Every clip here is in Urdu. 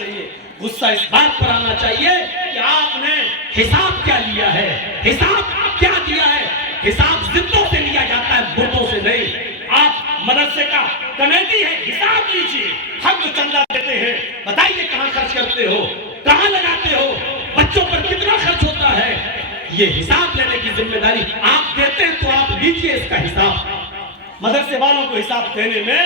چاہیے، غصہ اس بات پر آنا چاہیے کہ آپ نے حساب کیا لیا ہے، حساب کیا دیا ہے۔ حساب زندوں سے لیا جاتا ہے، مردوں سے نہیں۔ آپ مدرسے کا کمیٹی ہے، حساب لیجیے، ہم جو چندہ دیتے ہیں بتائیے کہاں خرچ کرتے ہو، کہاں لگاتے ہو، بچوں پر کتنا خرچ ہوتا ہے۔ یہ حساب لینے کی ذمہ داری آپ دیتے ہیں تو آپ لیجیے اس کا حساب۔ مدرسے والوں کو حساب دینے میں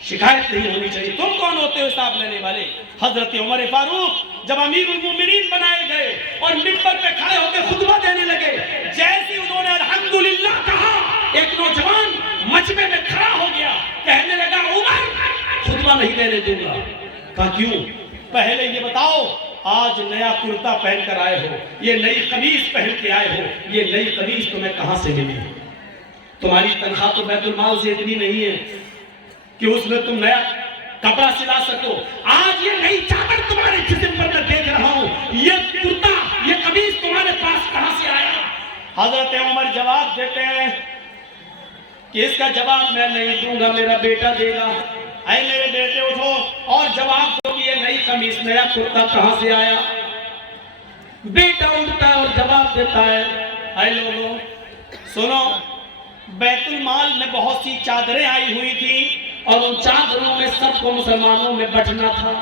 شکایت نہیں ہونی چاہیے۔ تم کون ہوتے ہو حساب لینے والے؟ حضرت عمر فاروق جب امیر المومنین بنائے گئے اور ممبر پہ کھڑے ہو کے خطبہ دینے لگے، جیسے انہوں نے الحمدللہ کہا، ایک نوجوان مجمع میں کھڑا ہو گیا، کہنے لگا عمر خطبہ نہیں دینے دوں گا۔ کہا کیوں؟ پہلے یہ بتاؤ، آج نیا کرتا پہن کر آئے ہو، یہ نئی قمیص پہن کے آئے ہو، یہ نئی قمیص تمہیں کہاں سے ملی؟ تمہاری تنخواہ تو بیت المال سے اتنی نہیں ہے کہ اس میں تم نیا کپڑا سلا سکو۔ آج یہ نئی چادر تمہارے جسم پر میں دیکھ رہا ہوں، یہ کرتا، یہ قمیص تمہارے پاس کہاں سے آیا؟ حضرت عمر جواب دیتے ہیں کہ اس کا جواب میں نہیں دوں گا، میرا بیٹا دے گا۔ اے میرے بیٹے اٹھو اور جواب دو کہ یہ نئی قمیص، نیا کرتا کہاں سے آیا؟ بیٹا اٹھتا ہے اور جواب دیتا ہے، اے لوگوں سنو، بیت المال میں بہت سی چادریں آئی ہوئی تھی اور ان چادروں میں سب کو مسلمانوں میں بٹنا تھا،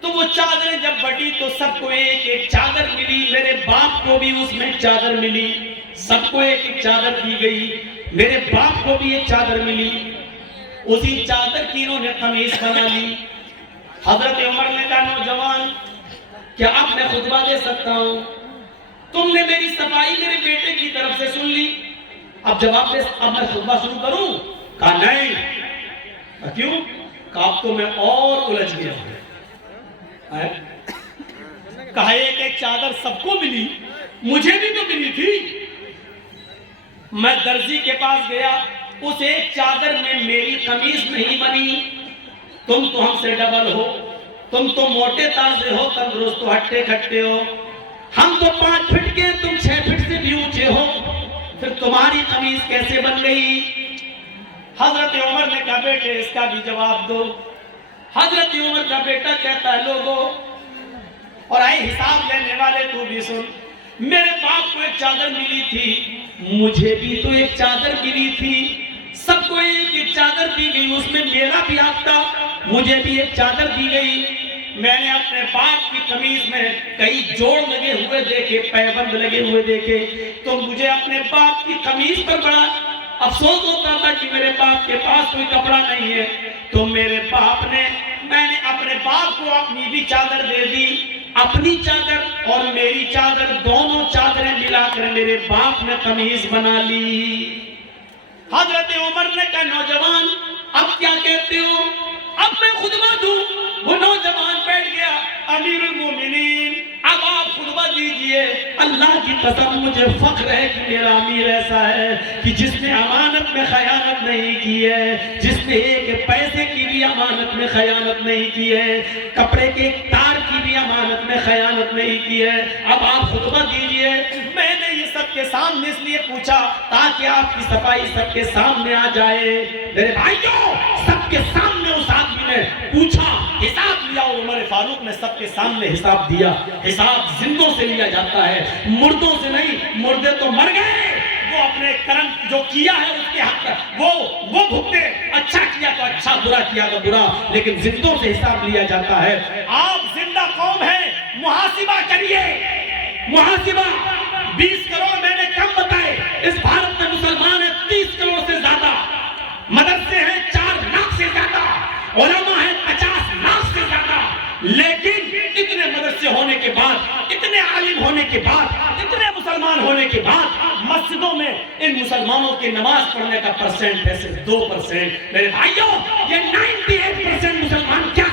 تو وہ چادریں جب بٹی تو سب کو ایک ایک چادر ملی، میرے باپ کو بھی اس میں چادر ملی، سب کو ایک ایک چادر دی گئی، میرے باپ کو بھی ایک چادر ملی، اسی چادر کی انہوں نے قمیص بنا لی۔ حضرت عمر نے کہا نوجوان کیا اب میں خطبہ دے سکتا ہوں؟ تم نے میری صفائی میرے بیٹے کی طرف سے سن لی، اب جواب دے، اب میں خطبہ شروع کروں؟ کہا نہیں۔ کہا کیوں؟ کہا اب تو میں اور الجھ گیا ہوں۔ کہا ایک ایک چادر سب کو ملی، مجھے بھی تو ملی تھی۔ میں درزی کے پاس گیا، اس ایک چادر میں میری قمیص نہیں بنی، تم تو ہم سے ڈبل ہو، تم تو موٹے تازے ہو، تندرست تو ہٹے کھٹے ہو، ہم تو 5 فٹ کے، تم 6 فٹ سے بھی اونچے ہو، پھر تمہاری قمیص کیسے بن گئی؟ حضرت عمر نے کہا بیٹے اس کا بھی جواب دو۔ حضرت عمر کا بیٹا کہتا ہے لوگوں اور آئے حساب لینے والے تو بھی سن، میرے باپ کو ایک چادر ملی تھی، مجھے بھی تو ایک چادر ملی تھی، سب کو ایک ایک چادر دی گئی، اس میں میرا بھی حق تھا، مجھے بھی ایک چادر دی گئی۔ میں نے اپنے باپ کی قمیص میں کئی جوڑ لگے ہوئے دیکھے، پیبند لگے ہوئے دیکھے، تو مجھے اپنے باپ کی قمیص پر بڑا افسوس ہوتا تھا کہ میرے باپ کے پاس کوئی کپڑا نہیں ہے، تو میرے باپ نے، میں نے اپنے باپ کو اپنی بھی چادر دے دی، اپنی چادر اور میری چادر دونوں چادریں ملا کر میرے باپ نے قمیص بنا لی۔ حضرت عمر نے کہا نوجوان اب کیا کہتے ہو، اب میں خطبہ دوں؟ وہ نوجوان بیٹھ گیا، امیر المومنین اب آپ خطبہ دیجئے، اللہ کی قسم مجھے فخر ہے کہ میرا امیر ایسا ہے کہ جس نے امانت میں خیانت نہیں کی ہے، جس نے ایک پیسے کی بھی امانت میں خیانت نہیں کی ہے، کپڑے کے ایک تار کی بھی امانت میں خیانت نہیں کی ہے۔ اب آپ خطبہ دیجئے۔ میں نے یہ سب کے سامنے اس لیے پوچھا تاکہ آپ کی صفائی سب کے سامنے آ جائے۔ میرے بھائیوں سب کے سامنے اس آدمی نے پوچھا، حساب لیا، اور عمر فاروق نے سب کے سامنے حساب دیا۔ حساب زندوں سے لیا جاتا ہے، مردوں سے نہیں، مردے تو مر گئے، وہ اپنے کرم جو کیا ہے اس کے حق وہ بھگتے، اچھا کیا تو اچھا، برا کیا تو برا، لیکن زندوں سے حساب لیا جاتا ہے۔ آپ زندہ قوم ہیں، محاسبہ کریے، محاسبہ۔ 20 کروڑ میں نے کم بتائے، اس بھارت میں مسلمان ہیں 30 کروڑ سے زیادہ، مدرسے ہیں 4 لاکھ سے زیادہ، علماء ہیں 50 لاکھ سے زیادہ، لیکن اتنے مدرسے ہونے کے بعد، اتنے عالم ہونے کے بعد، اتنے مسلمان ہونے کے بعد، مسجدوں میں ان مسلمانوں کی نماز پڑھنے کا پرسنٹ ہے صرف 2%۔ میرے بھائیوں یہ 98% مسلمان کیا